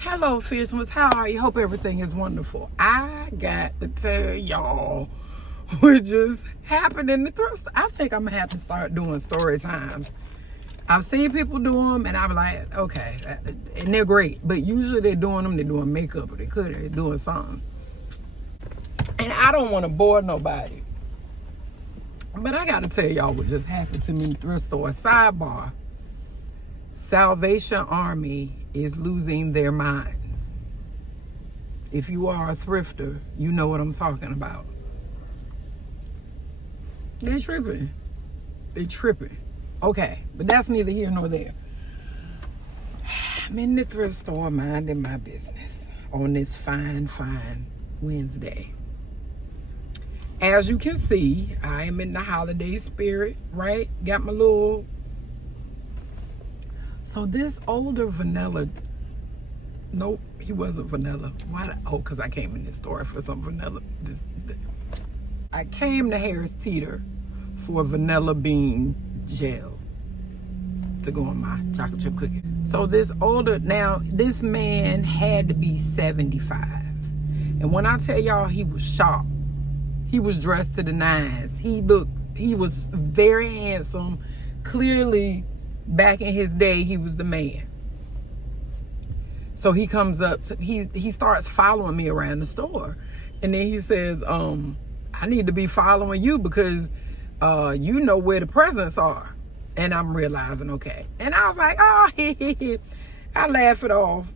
Hello, Fishmas. How are you? Hope everything is wonderful. I got to tell y'all what just happened in the thrift store. I think I'm going to have to start doing story times. I've seen people do them, and I'm like, okay, and they're great. But usually they're doing makeup, or they're doing something. And I don't want to bore nobody. But I got to tell y'all what just happened to me in the thrift store. Sidebar. Salvation Army is losing their minds. If you are a thrifter, you know what I'm talking about. They're tripping. They're tripping. Okay, but that's neither here nor there. I'm in the thrift store minding my business on this fine Wednesday. As you can see, I am in the holiday spirit, right? Got my little... So this older vanilla... Nope, he wasn't vanilla. Why? Oh, because I came in this store for some vanilla. I came to Harris Teeter for vanilla bean gel to go on my chocolate chip cookie. So this older... Now, this man had to be 75. And when I tell y'all he was sharp, he was dressed to the nines. He was very handsome. Clearly, back in his day, he was the man. So he comes up, he starts following me around the store. And then he says, I need to be following you because you know where the presents are. And I'm realizing, okay. And I was like, oh, I laugh it off,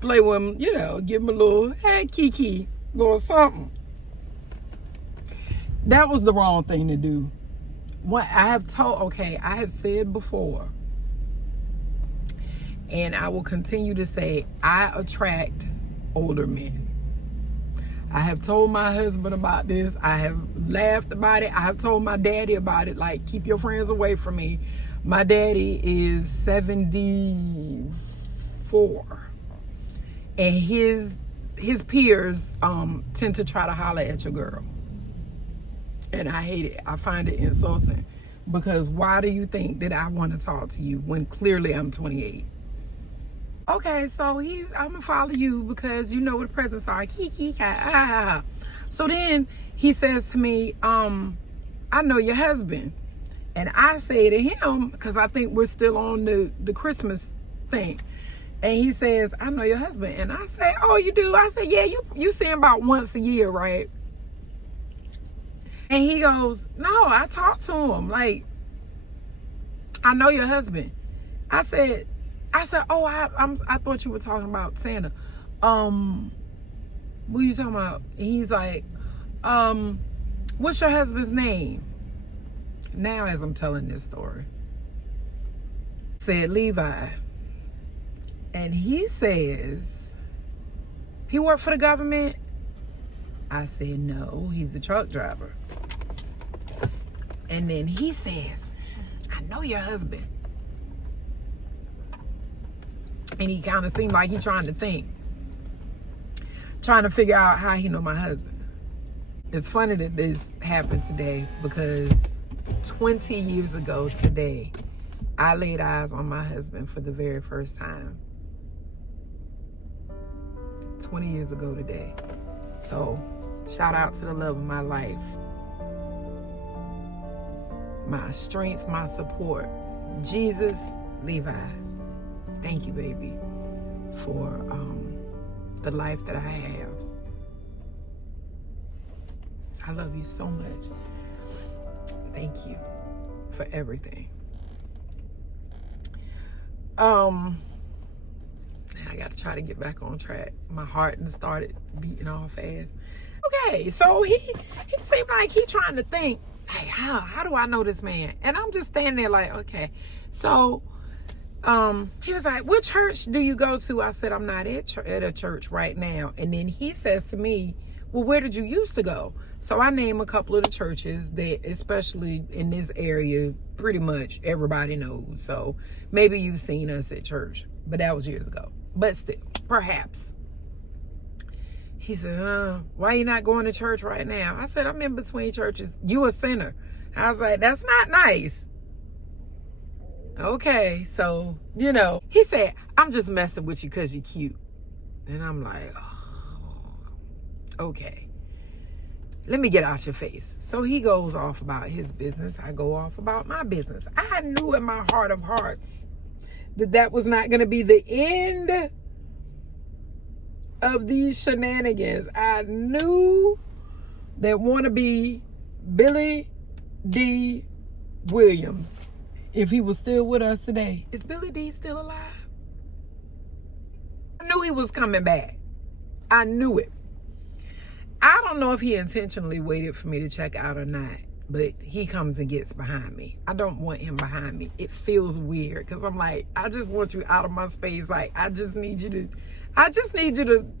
play with him, give him a little, hey, Kiki, little something. That was the wrong thing to do. What I have said before, and I will continue to say, I attract older men. I have told my husband about this. I have laughed about it. I have told my daddy about it. Like, keep your friends away from me. My daddy is 74. And his peers tend to try to holler at your girl. And I hate it. I find it insulting. Because why do you think that I want to talk to you when clearly I'm 28? Okay, so I'm going to follow you because you know what the presents are. So then he says to me, I know your husband. And I say to him, because I think we're still on the Christmas thing. And he says, I know your husband. And I say, oh, you do? I say, yeah, you see him about once a year, right? And he goes, no, I talked to him. Like, I know your husband. I said, oh, I thought you were talking about Santa. What are you talking about? And he's like, what's your husband's name? Now, as I'm telling this story, said Levi. And he says, he worked for the government? I said, no, he's a truck driver. And then he says, I know your husband. And he kind of seemed like he's trying to figure out how he know my husband. It's funny that this happened today because 20 years ago today, I laid eyes on my husband for the very first time. 20 years ago today. So, shout out to the love of my life. My strength, my support. Jesus, Levi. Thank you, baby, for the life that I have. I love you so much. Thank you for everything. I gotta try to get back on track. My heart started beating all fast. Okay, so he seemed like he trying to think, hey, how do I know this man? And I'm just standing there like, okay. So he was like, what church do you go to? I said, I'm not at a church right now. And then he says to me, well, where did you used to go? So I name a couple of the churches that, especially in this area, pretty much everybody knows. So maybe you've seen us at church, but that was years ago. But still, perhaps. He said, why you not going to church right now? I said, I'm in between churches. You a sinner. I was like, that's not nice. Okay, so, he said, I'm just messing with you because you're cute. And I'm like, oh, okay. Let me get out your face. So he goes off about his business. I go off about my business. I knew in my heart of hearts that was not going to be the end of these shenanigans. I knew that wannabe Billy D. Williams, if he was still with us today. Is Billy D still alive? I knew he was coming back. I knew it. I don't know if he intentionally waited for me to check out or not, but he comes and gets behind me. I don't want him behind me. It feels weird because I'm like, I just want you out of my space. Like, I just need you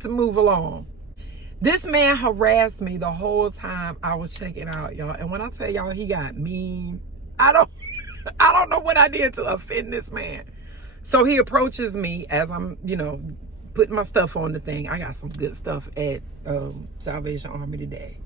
to move along. This man harassed me the whole time I was checking out, y'all. And when I tell y'all he got mean, I don't know what I did to offend this man. So he approaches me as I'm, putting my stuff on the thing. I got some good stuff at Salvation Army today.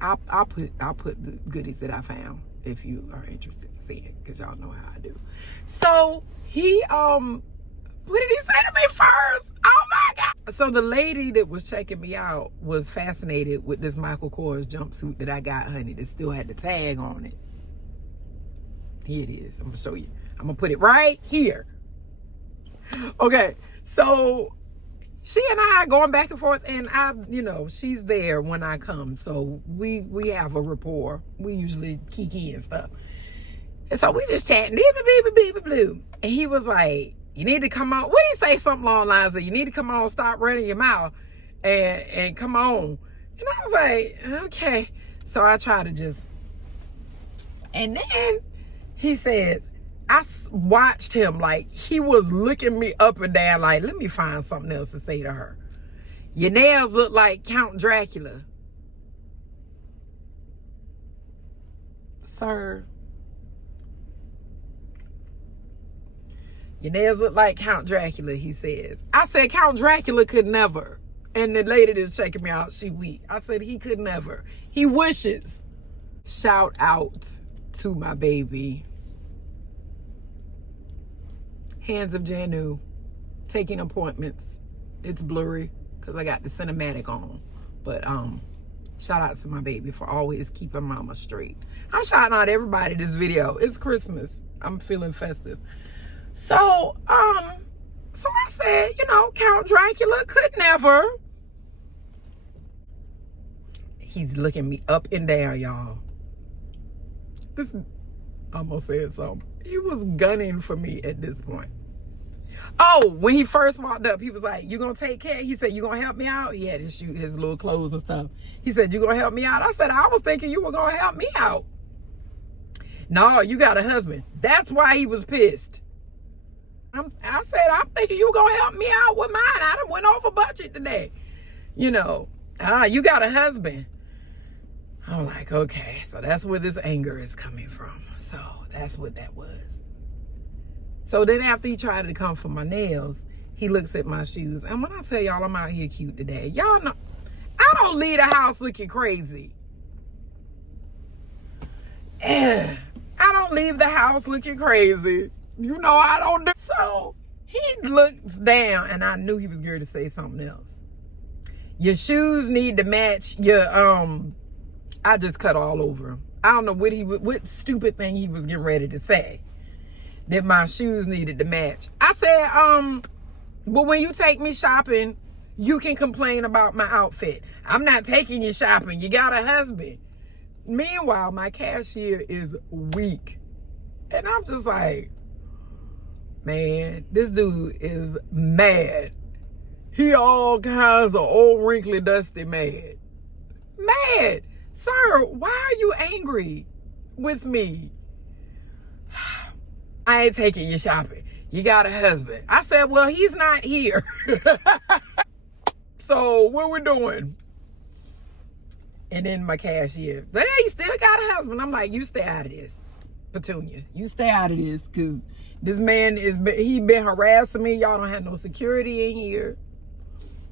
I'll put the goodies that I found if you are interested in seeing, because y'all know how I do. So he what did he say to me first? Oh my God. So the lady that was checking me out was fascinated with this Michael Kors jumpsuit that I got, honey, that still had the tag on it. Here it is. I'm gonna show you. I'm gonna put it right here. Okay, so she and I going back and forth, and she's there when I come, so we have a rapport. We usually kiki and stuff, and so we just chatting, blue. And he was like, "You need to come on." What did he say? Something along the lines of, "You need to come on, stop running your mouth, and come on." And I was like, "Okay." So I try to just, and then he says, I watched him like he was looking me up and down like, let me find something else to say to her. Your nails look like Count Dracula. Sir. Your nails look like Count Dracula, he says. I said, Count Dracula could never. And the lady that's checking me out, she weak. I said, he could never. He wishes. Shout out to my baby. Hands of Janu, taking appointments. It's blurry because I got the cinematic on. But shout out to my baby for always keeping mama straight. I'm shouting out everybody this video. It's Christmas. I'm feeling festive. So I said, Count Dracula could never. He's looking me up and down, y'all. This almost said something. He was gunning for me at this point. Oh, when he first walked up, he was like, "You gonna take care?" He said, "You gonna help me out?" He had to shoot his little clothes and stuff. He said, "You gonna help me out?" I said, "I was thinking you were gonna help me out." "No, you got a husband." That's why he was pissed. I said, "I'm thinking you were gonna help me out with mine. I done went over budget today." You got a husband. I'm like, okay, so that's where this anger is coming from. So that's what that was. So then after he tried to come for my nails, he looks at my shoes. And when I tell y'all I'm out here cute today, y'all know I don't leave the house looking crazy. I don't leave the house looking crazy. I don't do. So he looks down, and I knew he was going to say something else. Your shoes need to match your I just cut all over him. I don't know what stupid thing he was getting ready to say. That my shoes needed to match. I said, well, when you take me shopping, you can complain about my outfit. I'm not taking you shopping. You got a husband. Meanwhile, my cashier is weak. And I'm just like, man, this dude is mad. He all kinds of old, wrinkly, dusty mad. Mad. Sir, why are you angry with me? I ain't taking you shopping. You got a husband. I said, well, he's not here. So what we doing? And then my cashier, but hey, he still got a husband. I'm like, you stay out of this, Petunia. You stay out of this, because this man he been harassing me. Y'all don't have no security in here.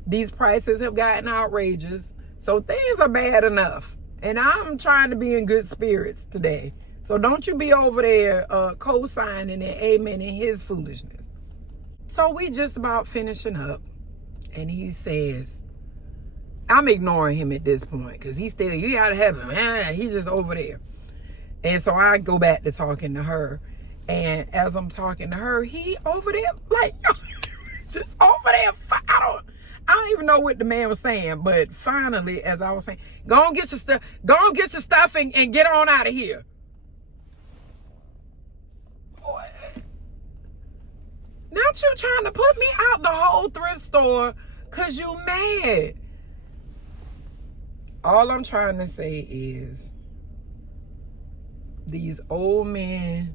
These prices have gotten outrageous. So things are bad enough. And I'm trying to be in good spirits today. So don't you be over there co-signing and amen in his foolishness. So we just about finishing up, and he says, I'm ignoring him at this point because he out of heaven, man. He's just over there. And so I go back to talking to her. And as I'm talking to her, he over there, like, just over there. I don't even know what the man was saying, but finally, as I was saying, go on get your stuff and get on out of here. Boy. Not you trying to put me out the whole thrift store because you mad. All I'm trying to say is these old men,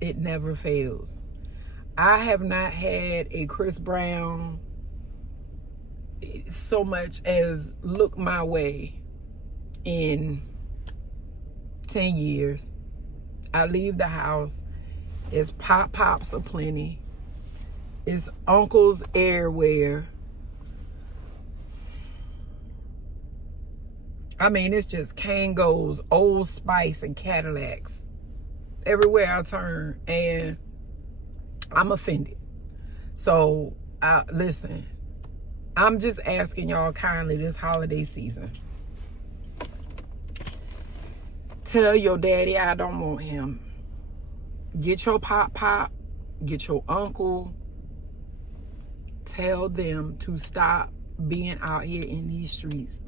it never fails. I have not had a Chris Brown so much as look my way in 10 years. I leave the house. It's pops aplenty. It's uncles everywhere. I mean, it's just Kangos, Old Spice, and Cadillacs everywhere I turn, and I'm offended. So, listen, I'm just asking y'all kindly this holiday season. Tell your daddy I don't want him. Get your pop, get your uncle. Tell them to stop being out here in these streets.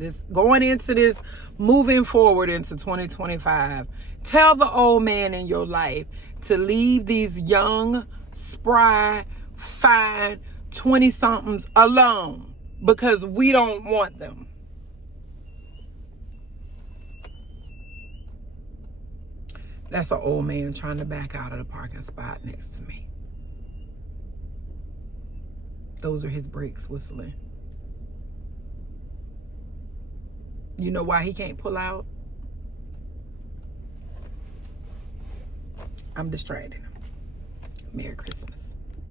Moving forward into 2025. Tell the old man in your life to leave these young, spry, fine 20-somethings alone because we don't want them. That's an old man trying to back out of the parking spot next to me. Those are his brakes whistling. You know why he can't pull out? I'm distracting him. Merry Christmas.